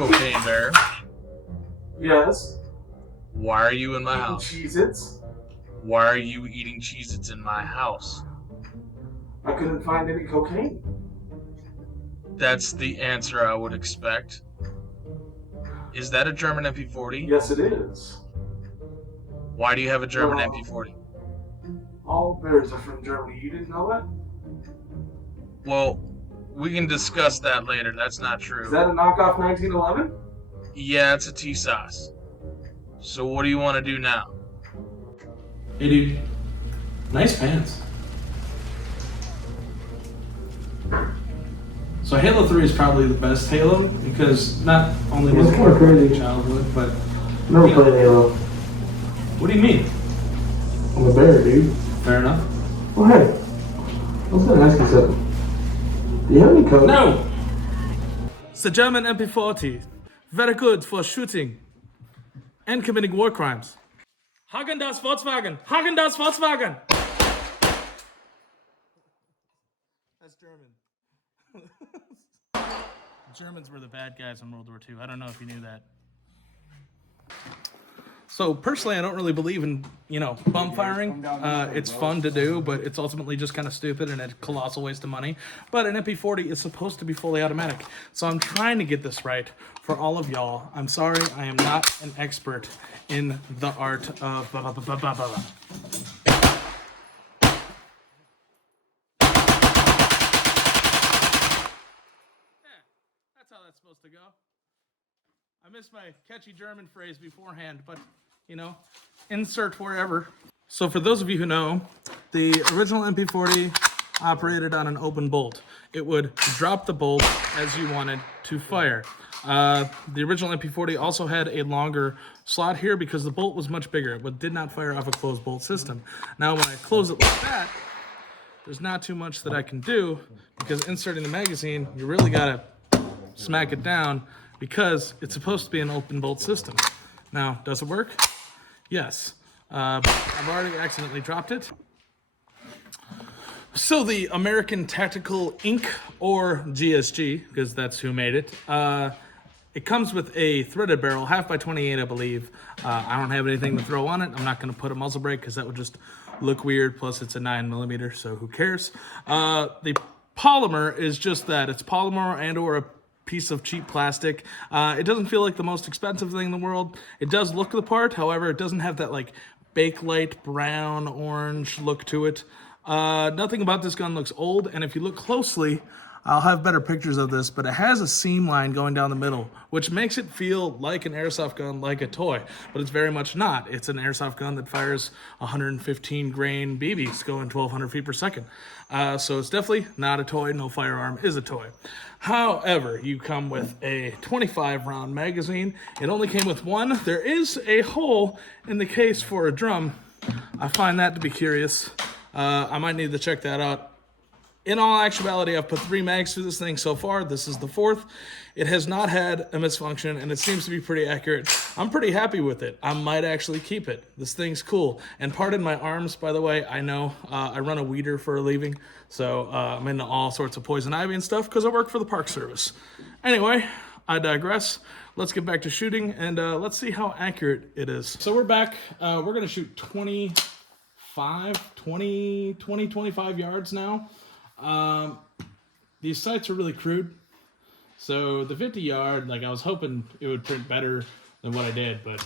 Cocaine Bear. Yes. Why are you in my house? Cheez-Its. Why are you eating Cheez-Its in my house? I couldn't find any cocaine. That's the answer I would expect. Is that a German MP40? Yes, it is. Why do you have a German MP40? All bears are from Germany. You didn't know that? Well, we can discuss that later. That's not true. Is that a knockoff 1911? Yeah, it's a T-sauce. So what do you want to do now? Hey dude, nice pants. So Halo 3 is probably the best Halo because not only was it kind of crazy childhood, but Never played Halo. what do you mean? I'm a bear, dude. Fair enough. Well, hey, I was gonna ask you something. Do you have any code? No! It's the German MP40. Very good for shooting and committing war crimes. Hagen das Volkswagen! Hagen das Volkswagen! That's German. Germans were the bad guys in World War II. I don't know if you knew that. So personally, I don't really believe in, bum firing. It's fun to do, but it's ultimately just kind of stupid and a colossal waste of money. But an MP40 is supposed to be fully automatic. So I'm trying to get this right for all of y'all. I'm sorry, I am not an expert in the art of blah, blah, blah, blah, blah, blah. Yeah, that's how that's supposed to go. I missed my catchy German phrase beforehand, but, insert wherever. So for those of you who know, the original MP40 operated on an open bolt. It would drop the bolt as you wanted to fire. The original MP40 also had a longer slot here because the bolt was much bigger, but did not fire off a closed bolt system. Now when I close it like that, there's not too much that I can do because inserting the magazine, you really gotta smack it down because it's supposed to be an open bolt system. Now, does it work? Yes. I've already accidentally dropped it. So the American Tactical Inc. or GSG, because that's who made it, it comes with a threaded barrel, 1/2x28, I believe. I don't have anything to throw on it. I'm not going to put a muzzle brake because that would just look weird. Plus, it's a 9mm, so who cares? The polymer is just that. It's polymer and/or a piece of cheap plastic. It doesn't feel like the most expensive thing in the world. It does look the part. However, it doesn't have that like Bakelite brown orange look to it. Nothing about this gun looks old, and if you look closely, I'll have better pictures of this, but it has a seam line going down the middle, which makes it feel like an airsoft gun, like a toy, but it's very much not. It's an airsoft gun that fires 115 grain BBs going 1,200 feet per second. So it's definitely not a toy. No firearm is a toy. However, you come with a 25 round magazine. It only came with one. There is a hole in the case for a drum. I find that to be curious. I might need to check that out. In all actuality, I've put 3 mags through this thing so far. This is the 4th. It has not had a misfunction, and it seems to be pretty accurate. I'm pretty happy with it. I might actually keep it. This thing's cool. And pardon my arms, by the way. I know I run a weeder for a living, so I'm into all sorts of poison ivy and stuff because I work for the Park Service. Anyway, I digress. Let's get back to shooting, and let's see how accurate it is. So we're back. We're going to shoot 25 yards now. These sights are really crude. So the 50 yard, I was hoping it would print better than what I did, but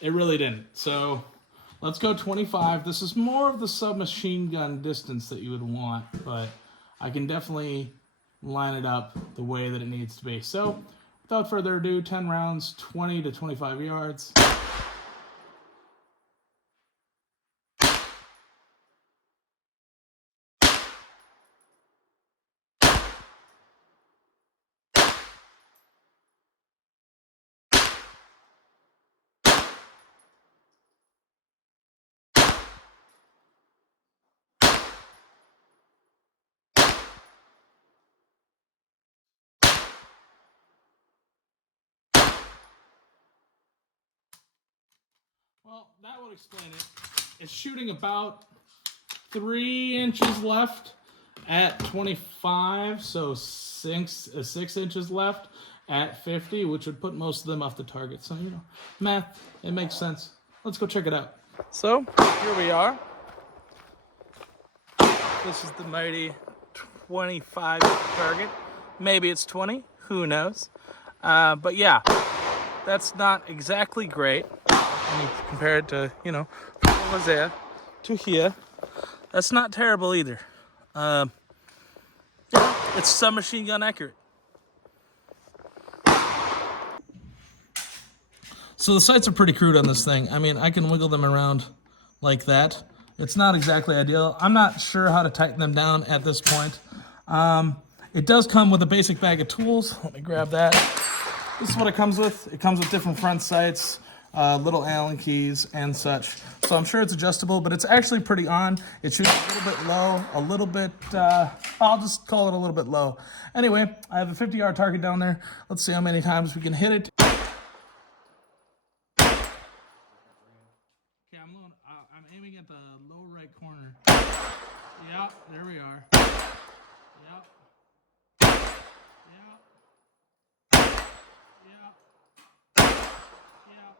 it really didn't. So let's go 25. This is more of the submachine gun distance that you would want, but I can definitely line it up the way that it needs to be. So without further ado, 10 rounds, 20 to 25 yards. Well, that would explain it. It's shooting about 3 inches left at 25, so 6 inches left. at 50, which would put most of them off the target. So, you know, math, it makes sense. Let's go check it out. So, here we are. This is the mighty 25 target. Maybe it's 20, who knows? But yeah, that's not exactly great. When you compare it to, you know, from what was there to here. That's not terrible either. Yeah, it's submachine gun accurate. So the sights are pretty crude on this thing. I mean, I can wiggle them around like that. It's not exactly ideal. I'm not sure how to tighten them down at this point. It does come with a basic bag of tools. Let me grab that. This is what it comes with. It comes with different front sights, little Allen keys and such. So I'm sure it's adjustable, but it's actually pretty on. It shoots a little bit low, a little bit, I'll just call it a little bit low. Anyway, I have a 50-yard target down there. Let's see how many times we can hit it. Okay, I'm aiming at the low right corner. Yep, there we are. Yep. Yep. Yep. Yep.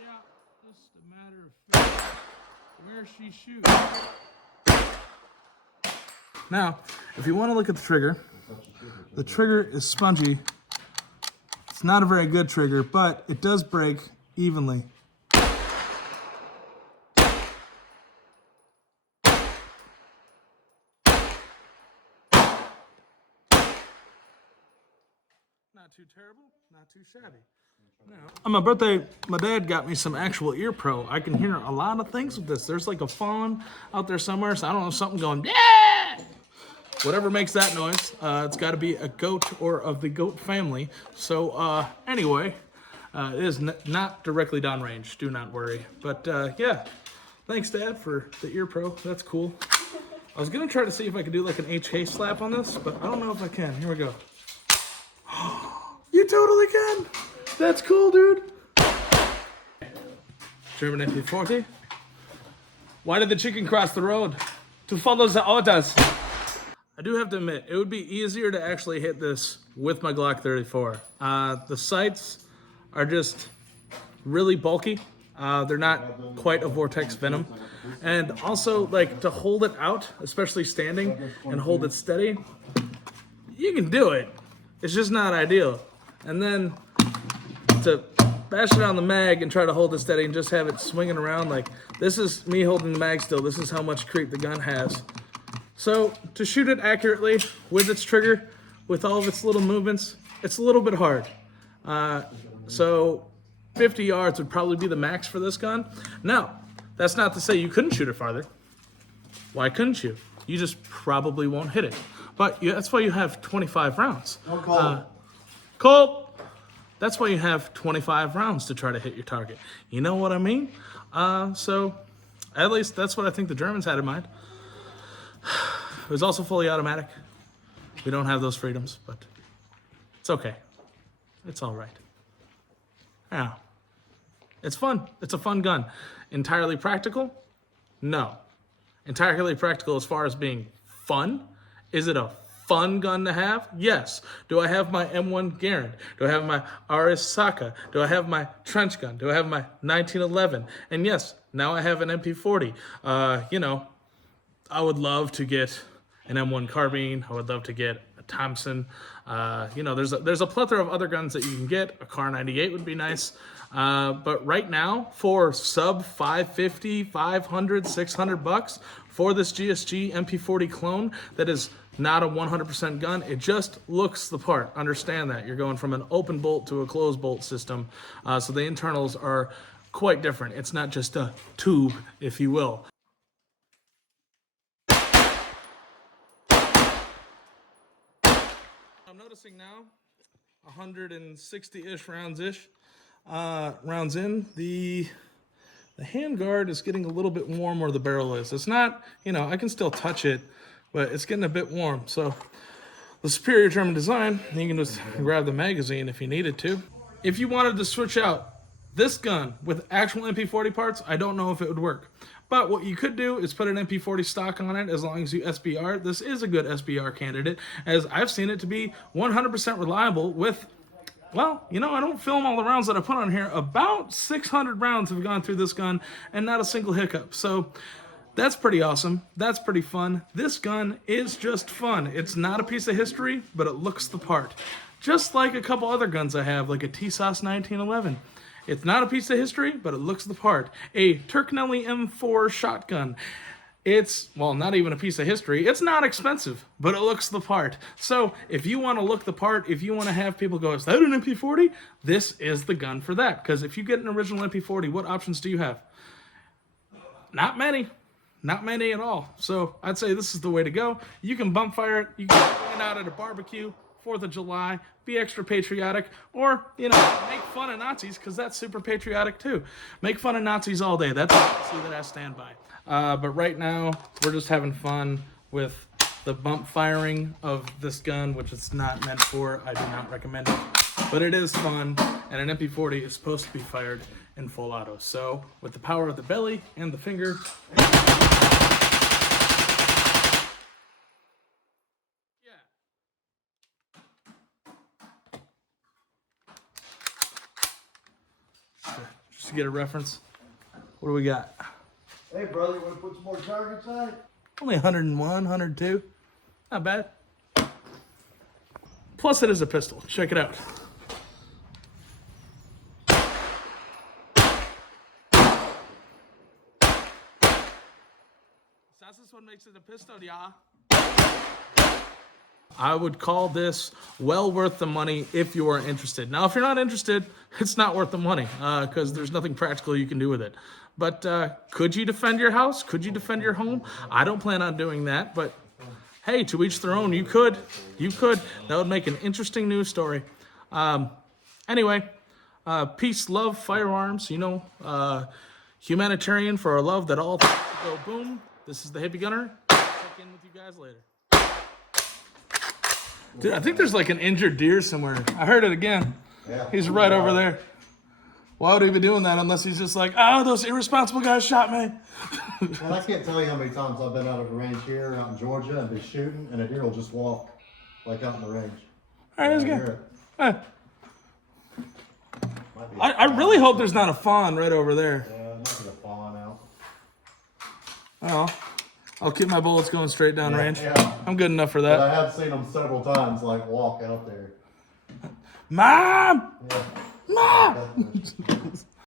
Yep. Just a matter of fact, where she shoots. Now, if you want to look at the trigger is spongy. It's not a very good trigger, but it does break evenly. Not too terrible, not too shabby. Now, on my birthday, my dad got me some actual ear pro. I can hear a lot of things with this. There's like a fawn out there somewhere, so I don't know, something going, yeah! Whatever makes that noise. It's got to be a goat or of the goat family. So anyway, it is not directly downrange. Do not worry. But yeah, thanks, Dad, for the ear pro. That's cool. I was gonna try to see if I could do like an HK slap on this, but I don't know if I can. Here we go. You totally can. That's cool, dude. German MP40. Why did the chicken cross the road? To follow the orders. I do have to admit, it would be easier to actually hit this with my Glock 34. The sights are just really bulky. They're not quite a Vortex Venom. And also, like, to hold it out, especially standing, and hold it steady, you can do it. It's just not ideal. And then to bash it on the mag and try to hold it steady and just have it swinging around, like, this is me holding the mag still. This is how much creep the gun has. So to shoot it accurately with its trigger, with all of its little movements, it's a little bit hard. So 50 yards would probably be the max for this gun. Now, that's not to say you couldn't shoot it farther. Why couldn't you? You just probably won't hit it. But that's why you have 25 rounds. Colt! That's why you have 25 rounds to try to hit your target. You know what I mean? So at least that's what I think the Germans had in mind. It was also fully automatic. We don't have those freedoms, but it's okay. It's all right. Yeah. It's fun. It's a fun gun. Entirely practical? No. Entirely practical as far as being fun? Is it a fun gun to have? Yes. Do I have my M1 Garand? Do I have my RS Saka? Do I have my trench gun? Do I have my 1911? And yes, now I have an MP40. You know, I would love to get an M1 carbine. I would love to get a Thompson. You know, there's a plethora of other guns that you can get. A Car 98 would be nice. But right now, for sub 550, 500, 600 bucks for this GSG MP40 Clone, that is not a 100% gun. It just looks the part. Understand that. You're going from an open bolt to a closed bolt system. So the internals are quite different. It's not just a tube, if you will. I'm noticing now 160-ish rounds-ish. Rounds in, the handguard is getting a little bit warm where the barrel is. It's not, you know, I can still touch it, but it's getting a bit warm. So the superior German design, you can just grab the magazine if you needed to. If you wanted to switch out This gun with actual MP40 parts, I don't know if it would work. But what you could do is put an MP40 stock on it as long as you SBR. This is a good SBR candidate, as I've seen it to be 100% reliable with, well, you know, I don't film all the rounds that I put on here. About 600 rounds have gone through this gun and not a single hiccup. So that's pretty awesome. That's pretty fun. This gun is just fun. It's not a piece of history, but it looks the part. Just like a couple other guns I have, like a TSOS 1911. It's not a piece of history, but it looks the part. A Turknelli M4 shotgun. It's, well, not even a piece of history. It's not expensive, but it looks the part. So if you want to look the part, if you want to have people go, is that an MP40? This is the gun for that. Because if you get an original MP40, what options do you have? Not many. Not many at all. So I'd say this is the way to go. You can bump fire it. You can bring it out at a barbecue, 4th of July, be extra patriotic, or, you know, make fun of Nazis, because that's super patriotic too. Make fun of Nazis all day. That's the policy that I stand by. But right now, we're just having fun with the bump firing of this gun, which it's not meant for. I do not recommend it. But it is fun, and an MP40 is supposed to be fired in full auto. So, with the power of the belly and the finger... Just to get a reference, what do we got? Hey, brother, you want to put some more targets on it? Only 101, 102. Not bad. Plus, it is a pistol. Check it out. That's what makes it a pistol, yeah. I would call this well worth the money if you are interested. Now, if you're not interested, it's not worth the money because there's nothing practical you can do with it. But could you defend your house? Could you defend your home? I don't plan on doing that, but hey, to each their own. You could. You could. That would make an interesting news story. Anyway, peace, love, firearms, you know, humanitarian for our love that all go boom. This is the Hippie Gunner. Check in with you guys later. Dude, I think there's like an injured deer somewhere. I heard it again. Yeah. He's right over there. Why would he be doing that unless he's just like, oh, those irresponsible guys shot me? And I can't tell you how many times I've been out at a range here out in Georgia and be shooting, and a deer will just walk like out in the range. All right, let's I go. hear Hey. it. Might be a I really hope there's not a fawn right over there. Yeah, might be a fawn out. Oh, I'll keep my bullets going straight down range. Yeah. I'm good enough for But that. I have seen them several times, like walk out there. Mom! Yeah. Mom!